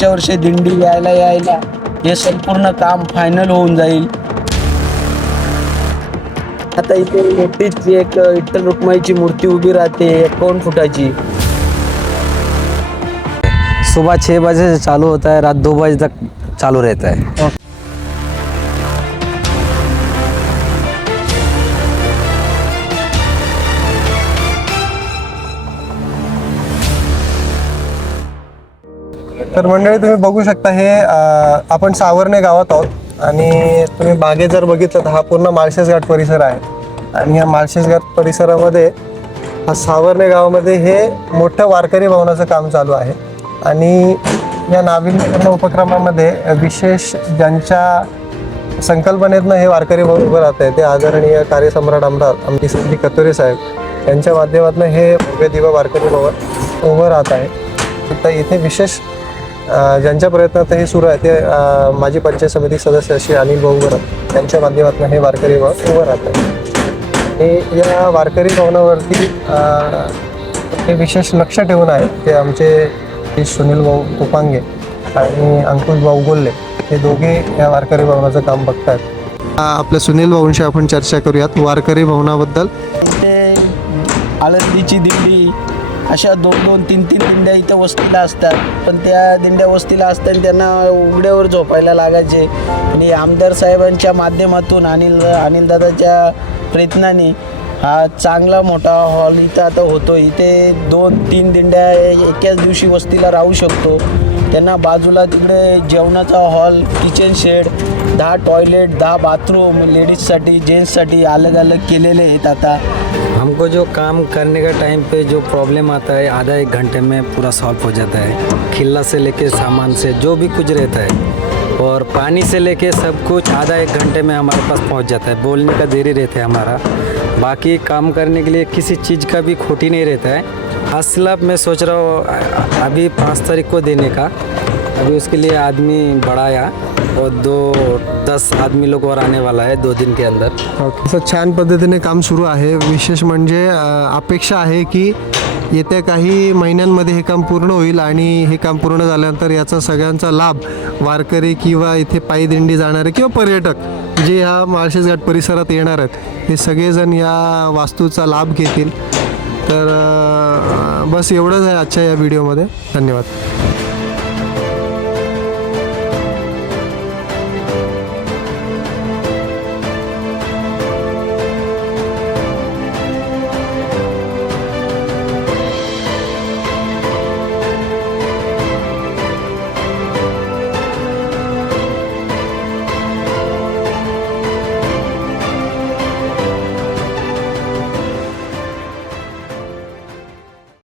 पुढच्या वर्षी दिंडी यायला हे संपूर्ण काम फायनल होऊन जाईल. आता इथे मोठीच एक विठ्ठल रुक्माईची मूर्ती उभी राहते 51 फुटाची. सुबह 6 बजे से चालू होता है, रात 2 बजे तक चालू रहता है. तर मंडळी तुम्ही बघू शकता हे आपण सावर्णे गावात आहोत आणि तुम्ही मागे जर बघितलं तर हा पूर्ण माळशेज घाट परिसर आहे. आणि ह्या माळशेज घाट परिसरामध्ये हा सावर्णे गावामध्ये हे मोठं वारकरी भवनाचं काम चालू आहे. आणि या नाविन्यपूर्ण उपक्रमामध्ये विशेष ज्यांच्या संकल्पनेतनं हे वारकरी भवन उभं राहत आहे ते आदरणीय कार्यसम्राट आमदार आमची संजय कतोरे साहेब यांच्या माध्यमातून हे भव्य दिव्य वारकरी भवन उभं राहत आहे. तर इथे विशेष ज्यांच्या प्रयत्नात हे सुरू आहे ते माजी पंचायत समिती सदस्य श्री अनिल भाऊ गरड यांच्या माध्यमातून हे वारकरी भवन उभं राहत आहे. आणि या वारकरी भवनावरती हे विशेष लक्ष ठेवून आहे ते आमचे सुनील भाऊ तुपांगे आणि अंकुश भाऊ गोल्ले हे दोघे या वारकरी भवनाचं काम बघतात. आपल्या सुनील भाऊंशी आपण चर्चा करूयात वारकरी भवनाबद्दल. इथे आळंदीची दिंडी अशा 2-2, 3-3 दिंड्या इथं वस्तीला असतात. पण त्या दिंड्या वस्तीला असताना त्यांना उघड्यावर झोपायला लागायचे. आणि आमदार साहेबांच्या माध्यमातून अनिलदादाच्या प्रयत्नाने हा चांगला मोठा हॉल इथं आता होतो. इथे 2-3 दिंड्या एकाच दिवशी वस्तीला राहू शकतो. त्यांना बाजूला तिकडे जेवणाचा hall, kitchen shed, 10 toilet, 10 bathroom लेडीजसाठी जेंट्ससाठी अलग अलग केलेले आहेत. आता हमको जो काम करने का टाइम पे जो प्रॉब्लम आता है आधा 1 घंटे में पूरा सॉल्व हो जाता है. खिल्ला से लेके सामान से जो भी कुछ रहता है और पानी से लेके सब कुछ आधा 1 घंटे में हमारे पास पहुंच जाता है. बोलने का देरी रहता है हमारा. बाकी काम करने के लिए किसी चीज़ का भी खोटी नहीं रहता है. असला मैं सोच रहा हूँ अभी 5 तारीख को देने का. अभी उसके लिए आदमी बढ़ाया और 10 आदमी लोग और आने वाला है 2 दिन के अंदर. असं छान पद्धतीने काम सुरू आहे. विशेष म्हणजे अपेक्षा आहे की येत्या काही महिन्यांमध्ये हे काम पूर्ण होईल आणि हे काम पूर्ण झाल्यानंतर याचा सगळ्यांचा लाभ वारकरी किंवा इथे पायी दिंडी जाणारे किंवा पर्यटक जे ह्या माळशेज घाट परिसरात येणार आहेत हे सगळेजण या वास्तूचा लाभ घेतील. तर बस एवढंच आहे आजच्या या व्हिडिओमध्ये. धन्यवाद.